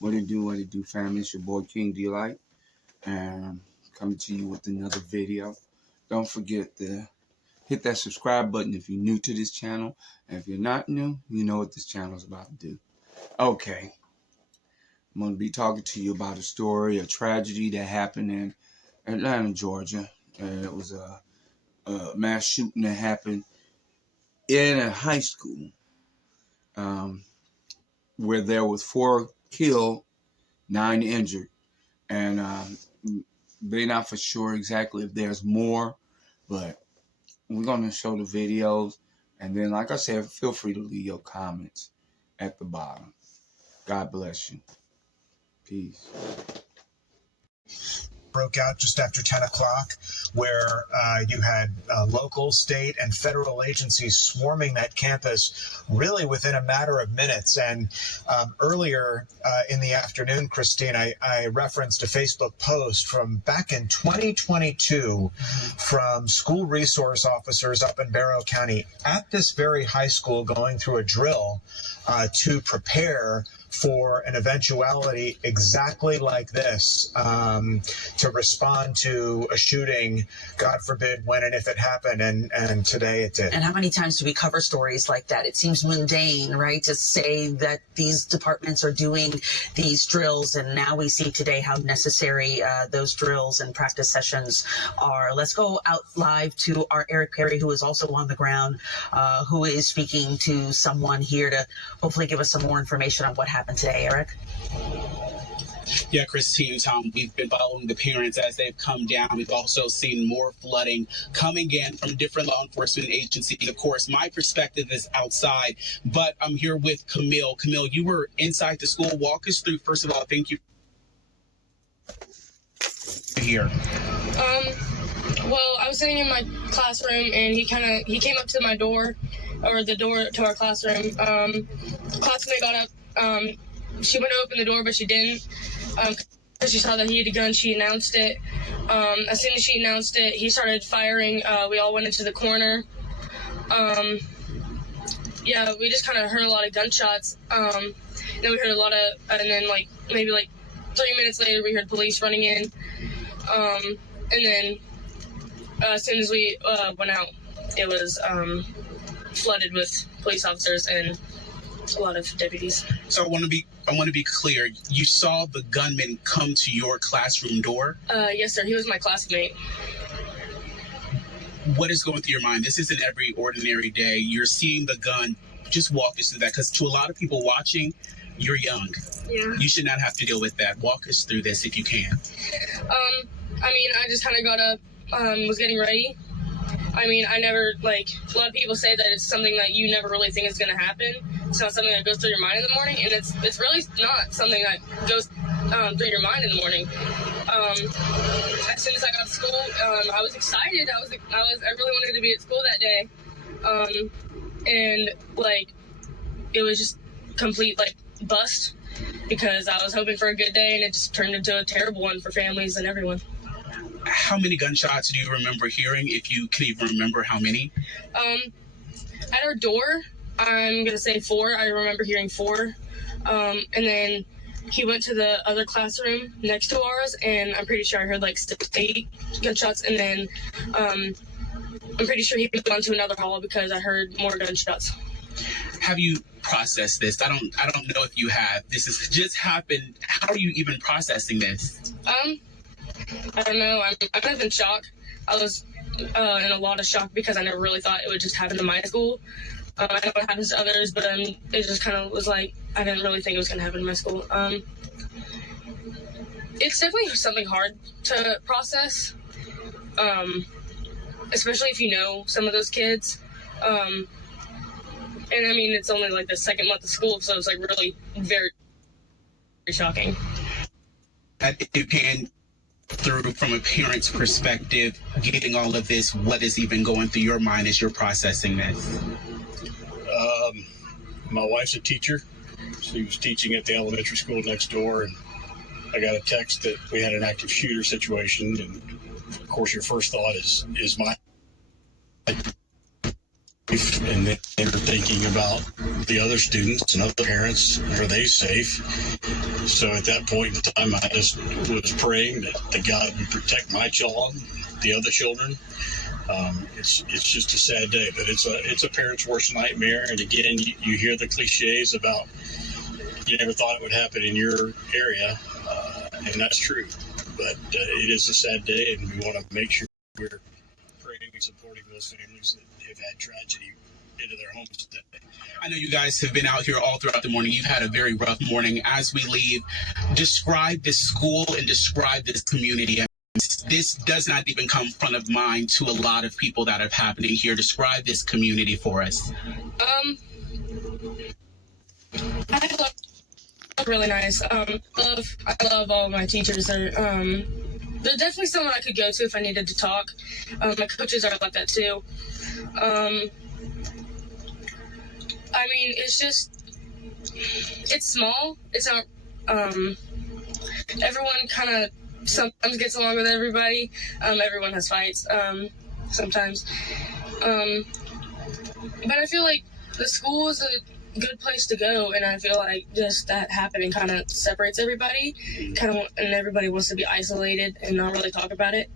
What it do, family? It's your boy King Delight, and coming to you with another video. Don't forget to hit that subscribe button if you're new to this channel, and if you're not new, you know what this channel is about to do. Okay, I'm going to be talking to you about a tragedy that happened in Atlanta, Georgia. It was a mass shooting that happened in a high school, where there was 4 killed, 9 injured, and they're not for sure exactly if there's more, but we're going to show the videos, and then, like I said, feel free to leave your comments at the bottom. God bless you. Peace. Broke out just after 10 o'clock, where you had local, state, and federal agencies swarming that campus really within a matter of minutes. And earlier in the afternoon, Christine, I referenced a Facebook post from back in 2022 from school resource officers up in Barrow County at this very high school going through a drill to prepare for an eventuality exactly like this, to respond to a shooting, God forbid, when and if it happened, and today it did. And how many times do we cover stories like that? It seems mundane, right, to say that these departments are doing these drills, and now we see today how necessary those drills and practice sessions are. Let's go out live to our Eric Perry, who is also on the ground, who is speaking to someone here to hopefully give us some more information on what happened today. Eric? Yeah, Christine, Tom, we've been following the parents as they've come down. We've also seen more flooding coming in from different law enforcement agencies. Of course, my perspective is outside, but I'm here with Camille. Camille, you were inside the school. Walk us through, first of all, thank you. Here. Well, I was sitting in my classroom, and he came up to my door, or the door to our classroom. Classmate got up. She went to open the door, but she didn't. Because she saw that he had a gun, she announced it. As soon as she announced it, he started firing. We all went into the corner. Yeah, we just kind of heard a lot of gunshots. Then we heard a lot of, and then maybe 3 minutes later, we heard police running in. And then as soon as we went out, it was flooded with police officers and a lot of deputies. So I want to be clear. You saw the gunman come to your classroom door? Yes, sir. He was my classmate. What is going through your mind? This isn't every ordinary day. You're seeing the gun. Just walk us through that, because to a lot of people watching, you're young. Yeah. You should not have to deal with that. Walk us through this if you can. I mean, I just kind of got up, was getting ready. I mean, I never, a lot of people say that it's something that you never really think is going to happen. It's not something that goes through your mind in the morning, and it's really not something that goes through your mind in the morning. As soon as I got to school, I was excited. I really wanted to be at school that day. And it was just complete, bust, because I was hoping for a good day, and it just turned into a terrible one for families and everyone. How many gunshots do you remember hearing, if you can even remember how many? At our door, I'm going to say 4. I remember hearing 4. And then he went to the other classroom next to ours, and I'm pretty sure I heard 6, 8 gunshots. And then I'm pretty sure he went to another hall because I heard more gunshots. Have you processed this? I don't know if you have. This has just happened. How are you even processing this? I don't know. I'm kind of in shock. I was in a lot of shock because I never really thought it would just happen to my school. I know it happens to others, but it just kind of was I didn't really think it was going to happen in my school. It's definitely something hard to process, especially if you know some of those kids. And I mean, it's only the second month of school, so it's really very, very shocking. If you can, through from a parent's perspective, getting all of this, what is even going through your mind as you're processing this? My wife's a teacher. She was teaching at the elementary school next door, and I got a text that we had an active shooter situation. And of course, your first thought is my and then they're thinking about the other students and other parents. Are they safe? So at that point in time, I just was praying that God would protect my child, the other children. It's just a sad day, but it's a parent's worst nightmare. And again, you hear the cliches about you never thought it would happen in your area, and that's true. But it is a sad day, and we want to make sure we're praying and supporting those families that have had tragedy into their homes today. I know you guys have been out here all throughout the morning. You've had a very rough morning. As we leave, describe this school and describe this community. This does not even come front of mind to a lot of people that are happening here. Describe this community for us. I love really nice. I love all of my teachers. They're definitely someone I could go to if I needed to talk. My coaches are like that too. I mean, it's small. It's not, everyone kind of sometimes gets along with everybody. Everyone has fights, sometimes. But I feel like the school is a good place to go, and I feel like just that happening kind of separates everybody, and everybody wants to be isolated and not really talk about it.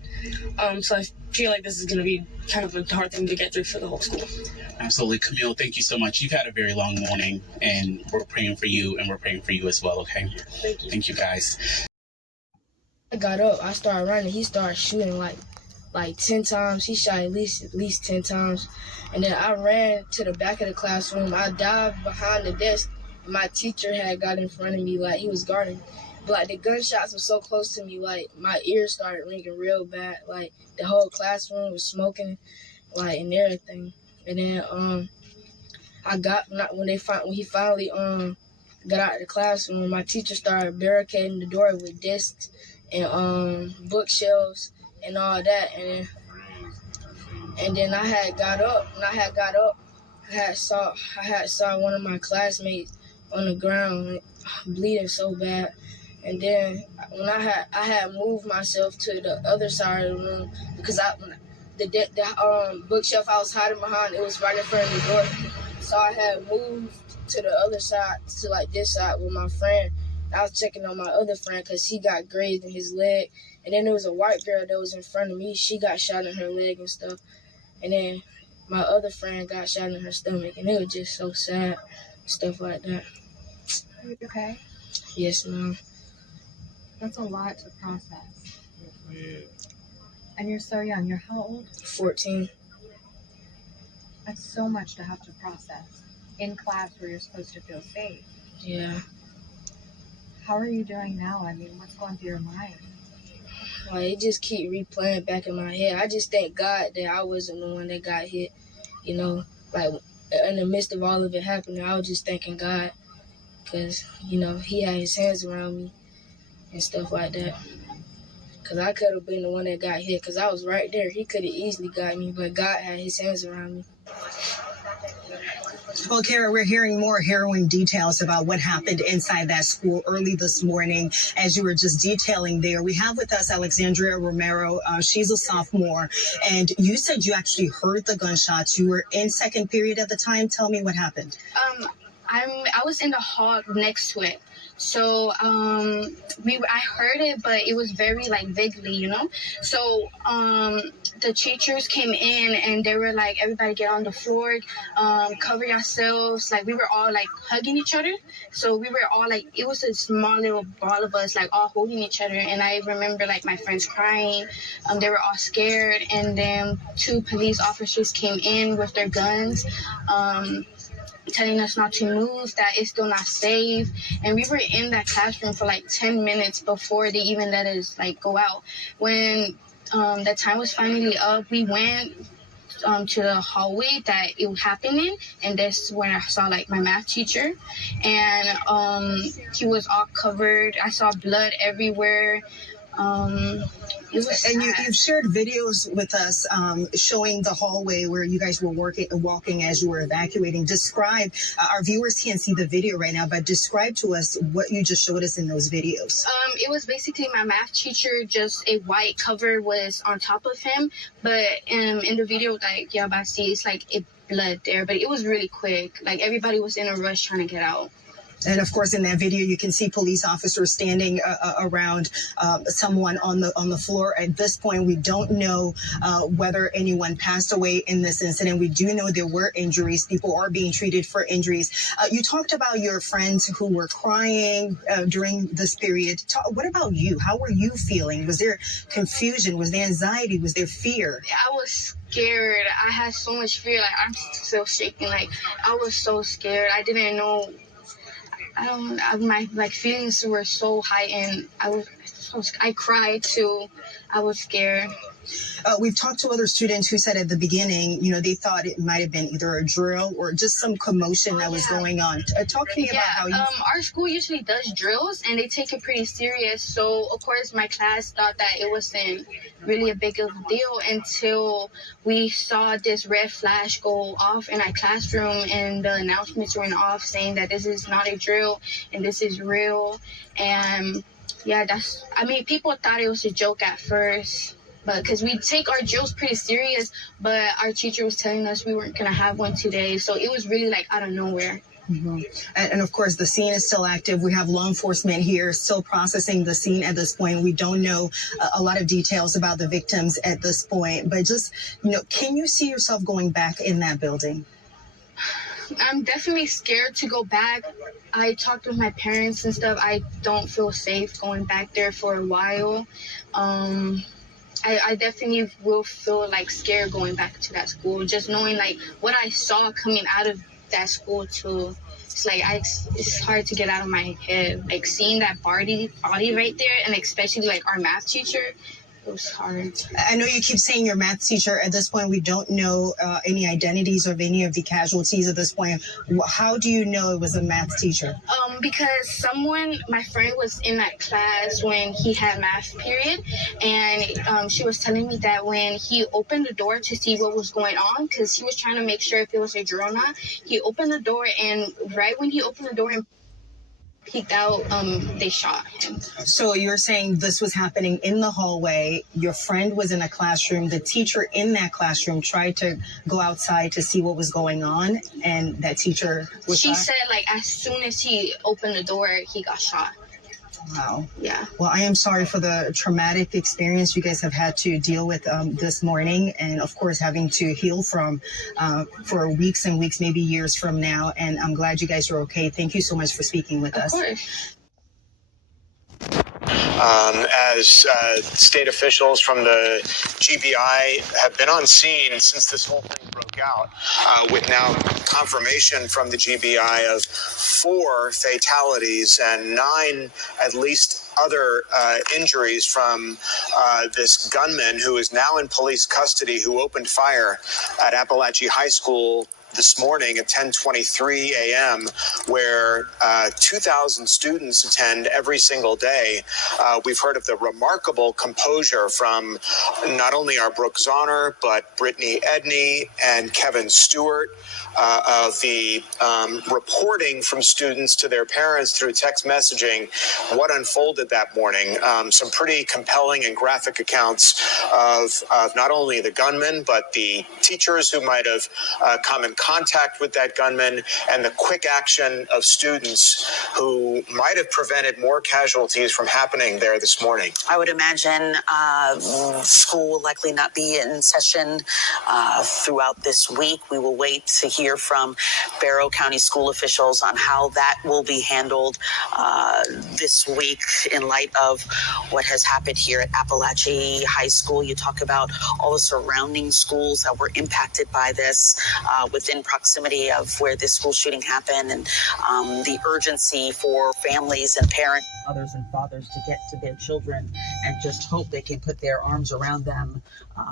So I feel like this is going to be kind of a hard thing to get through for the whole school. Absolutely. Camille, thank you so much. You've had a very long morning, and we're praying for you, and we're praying for you as well, okay? Thank you. Thank you, guys. I got up, I started running, he started shooting like 10 times. He shot at least 10 times. And then I ran to the back of the classroom. I dived behind the desk. My teacher had got in front of me, like he was guarding. But like the gunshots were so close to me, like my ears started ringing real bad. Like the whole classroom was smoking, like, and everything. And then when he finally got out of the classroom, my teacher started barricading the door with desks and bookshelves and all that. And then I had got up. I had saw one of my classmates on the ground bleeding so bad. And then when I had moved myself to the other side of the room because the bookshelf I was hiding behind, it was right in front of the door. So I had moved to the other side, to like this side with my friend. I was checking on my other friend because he got grazed in his leg. And then there was a white girl that was in front of me. She got shot in her leg and stuff. And then my other friend got shot in her stomach. And it was just so sad, stuff like that. Are you okay? Yes, ma'am. That's a lot to process. Yeah. And you're so young. You're how old? 14. That's so much to have to process in class where you're supposed to feel safe. Yeah. How are you doing now? I mean, what's going through your mind? Like, it just keep replaying back in my head. I just thank God that I wasn't the one that got hit. You know, like, in the midst of all of it happening, I was just thanking God because, you know, he had his hands around me and stuff like that. Because I could have been the one that got hit because I was right there. He could have easily got me, but God had his hands around me. Well, Kara, we're hearing more harrowing details about what happened inside that school early this morning, as you were just detailing there. We have with us Alexandria Romero. She's a sophomore, and you said you actually heard the gunshots. You were in second period at the time. Tell me what happened. I was in the hall next to it. So I heard it, but it was very like vaguely, you know. So the teachers came in and they were like, everybody get on the floor, cover yourselves. Like we were all like hugging each other. So we were all like, it was a small little ball of us like all holding each other. And I remember like my friends crying. They were all scared. And then 2 police officers came in with their guns. Telling us not to move, that it's still not safe. And we were in that classroom for like 10 minutes before they even let us like go out. When the time was finally up, we went to the hallway that it was happening, and that's when I saw like my math teacher, and he was all covered. I saw blood everywhere. It was and you've shared videos with us showing the hallway where you guys were walking as you were evacuating. Describe, our viewers can't see the video right now, but describe to us what you just showed us in those videos. It was basically my math teacher, just a white cover was on top of him, but in the video, like y'all about to see, it's like a blood there, but it was really quick. Like everybody was in a rush trying to get out. And of course, in that video, you can see police officers standing around someone on the floor. At this point, we don't know whether anyone passed away in this incident. We do know there were injuries. People are being treated for injuries. You talked about your friends who were crying during this period. What about you? How were you feeling? Was there confusion? Was there anxiety? Was there fear? I was scared. I had so much fear. Like, I'm still shaking. Like, I was so scared. I didn't know. My feelings were so heightened. I cried too. I was scared. We've talked to other students who said at the beginning, they thought it might have been either a drill or just some commotion that was going on. Talk to me about how you... Our school usually does drills, and they take it pretty serious. So, of course, my class thought that it wasn't really a big of a deal until we saw this red flash go off in our classroom, and the announcements went off saying that this is not a drill and this is real. And, people thought it was a joke at first. But because we take our drills pretty serious, but our teacher was telling us we weren't going to have one today. So it was really like out of nowhere. Mm-hmm. And of course, the scene is still active. We have law enforcement here still processing the scene at this point. We don't know a lot of details about the victims at this point. But just, can you see yourself going back in that building? I'm definitely scared to go back. I talked with my parents and stuff. I don't feel safe going back there for a while. I definitely will feel like scared going back to that school, just knowing like what I saw coming out of that school too. It's like it's hard to get out of my head. Like seeing that body right there, and especially like our math teacher, it was hard. I know you keep saying your math teacher. At this point, we don't know any identities of any of the casualties at this point. How do you know it was a math teacher? Because my friend was in that class when he had math period, and she was telling me that when he opened the door to see what was going on, because he was trying to make sure if it was a drill or not, he opened the door, and right when he opened the door and peeked out, they shot him. So you're saying this was happening in the hallway, your friend was in a classroom, the teacher in that classroom tried to go outside to see what was going on, and that teacher was She shot? said like as soon as he opened the door, he got shot. Wow. Yeah. Well, I am sorry for the traumatic experience you guys have had to deal with this morning, and of course having to heal from for weeks and weeks, maybe years from now. And I'm glad you guys are okay. Thank you so much for speaking with us. Of course. As state officials from the GBI have been on scene since this whole thing broke out, with now confirmation from the GBI of 4 fatalities and 9 at least other injuries from this gunman who is now in police custody, who opened fire at Appalachia High School this morning at 10:23 a.m., where 2,000 students attend every single day. We've heard of the remarkable composure from not only our Brooke Zahner, but Brittany Edney and Kevin Stewart, of the reporting from students to their parents through text messaging, what unfolded that morning. Some pretty compelling and graphic accounts of not only the gunman, but the teachers who might have come in contact with that gunman, and the quick action of students who might have prevented more casualties from happening there this morning. I would imagine school will likely not be in session throughout this week. We will wait to hear from Barrow County school officials on how that will be handled this week in light of what has happened here at Appalachia High School. You talk about all the surrounding schools that were impacted by this within proximity of where this school shooting happened, and the urgency for families and parents, mothers and fathers to get to their children and just hope they can put their arms around them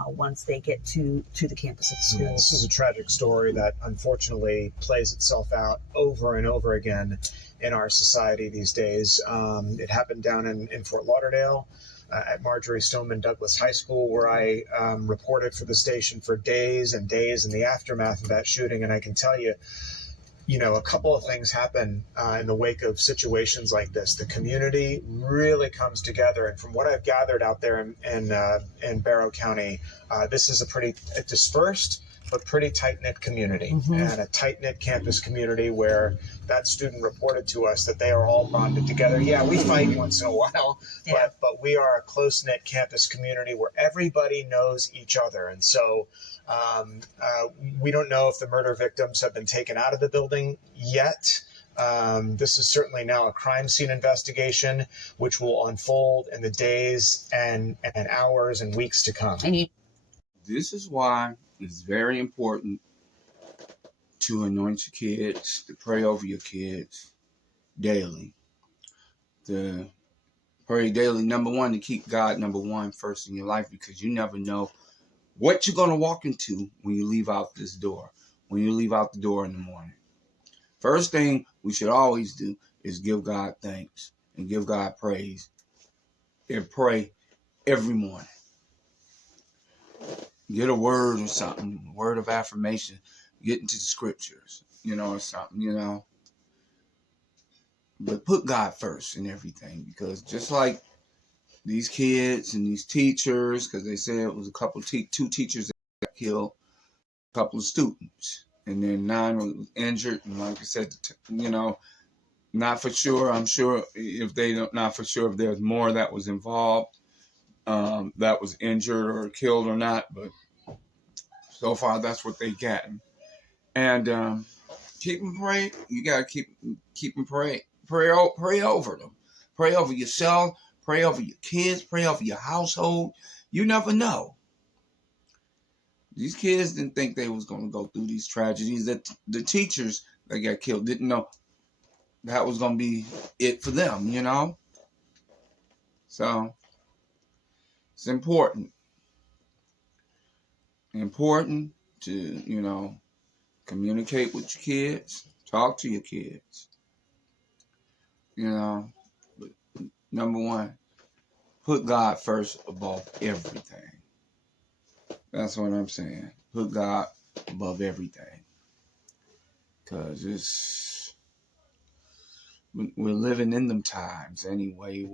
once they get to the campus of the school. This is a tragic story that unfortunately plays itself out over and over again in our society these days. It happened down in Fort Lauderdale at Marjorie Stoneman Douglas High School, where I reported for the station for days and days in the aftermath of that shooting. And I can tell you, a couple of things happen in the wake of situations like this. The community really comes together. And from what I've gathered out there in Barrow County, this is a pretty dispersed but pretty tight-knit community, and a tight-knit campus community where that student reported to us that they are all bonded together. Yeah, we fight once in a while, but we are a close-knit campus community where everybody knows each other. And so we don't know if the murder victims have been taken out of the building yet. This is certainly now a crime scene investigation, which will unfold in the days and hours and weeks to come. This is why it's very important to anoint your kids, to pray over your kids daily. To pray daily, number one, to keep God number one first in your life, because you never know what you're going to walk into when you leave out this door, when you leave out the door in the morning. First thing we should always do is give God thanks and give God praise and pray every morning. Get a word or something, a word of affirmation. Get into the scriptures, or something, But put God first in everything, because just like these kids and these teachers, because they said it was a couple, two teachers that got killed, a couple of students, and then 9 were injured. And like I said, not for sure. I'm sure if they don't, not for sure if there's more that was involved, that was injured or killed or not. But so far, that's what they got. And keep them praying. You gotta keep them praying. Pray over them. Pray over yourself. Pray over your kids. Pray over your household. You never know. These kids didn't think they was going to go through these tragedies. That the teachers that got killed didn't know that was going to be it for them, So it's important to, communicate with your kids, talk to your kids, But number one, put God first above everything. That's what I'm saying. Put God above everything. Because we're living in them times anyway.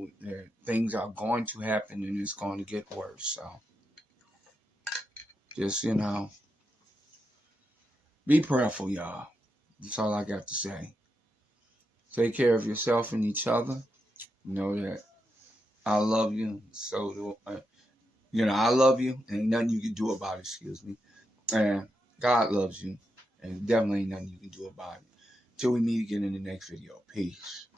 Things are going to happen and it's going to get worse. So just, be prayerful, y'all. That's all I got to say. Take care of yourself and each other. Know that I love you. So do I. I love you, and ain't nothing you can do about it, And God loves you, and definitely ain't nothing you can do about it. Till we meet again in the next video. Peace.